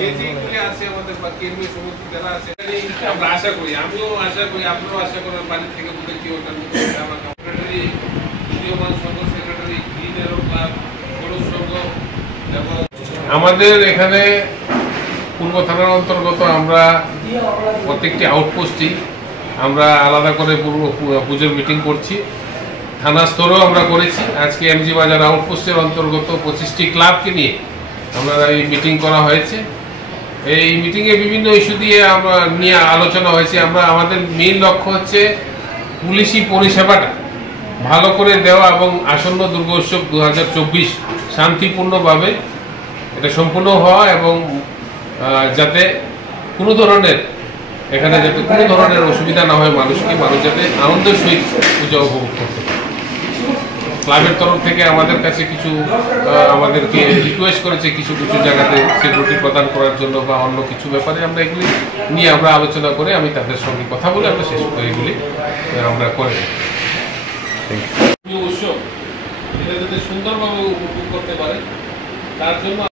যে যেগুলি আছে আমাদের বা কেন্দ্রীয় সমিতি যারা আছে আমরা আশা করি, আমিও আশা করি, আপনারাও আশা করেন বাড়ির থেকে বলে কি ওটার মধ্যে আমার সেক্রেটারি, উদীয়মান সংঘ সেক্রেটারি, গ্রিন এরো ক্লাব, খরচ সংঘ এবং আমাদের এখানে পূর্ব থানার অন্তর্গত আমরা প্রত্যেকটি আউটপোস্টই আমরা আলাদা করে পুজোর মিটিং করছি। থানা স্তরেও আমরা করেছি। আজকে এমজি বাজার আউটপোস্টের অন্তর্গত 25টি ক্লাবকে নিয়ে আমরা এই মিটিং করা হয়েছে। এই মিটিংয়ে বিভিন্ন ইস্যু নিয়ে আলোচনা হয়েছে। আমাদের মেইন লক্ষ্য হচ্ছে পুলিশি পরিষেবাটা ভালো করে দেওয়া এবং আসন্ন দুর্গোৎসব 2024 শান্তিপূর্ণভাবে এটা সম্পূর্ণ হওয়া এবং যাতে কোনো ধরনের অসুবিধা না হয়, মানুষ যাতে আনন্দের সহিত পূজা উপভোগ করতে পারে। ক্লাবের তরফ থেকে আমাদের কাছে আমাদেরকে রিকোয়েস্ট করেছে কিছু জায়গাতে সিকিউরিটি প্রদান করার জন্য বা অন্য কিছু ব্যাপারে আমরা এগুলি নিয়ে আলোচনা করে আমি তাদের সঙ্গে কথা বলে আমরা শেষ করে এগুলি আমরা করে উৎসব এটা যাতে সুন্দরভাবে উপভোগ করতে পারে তার জন্য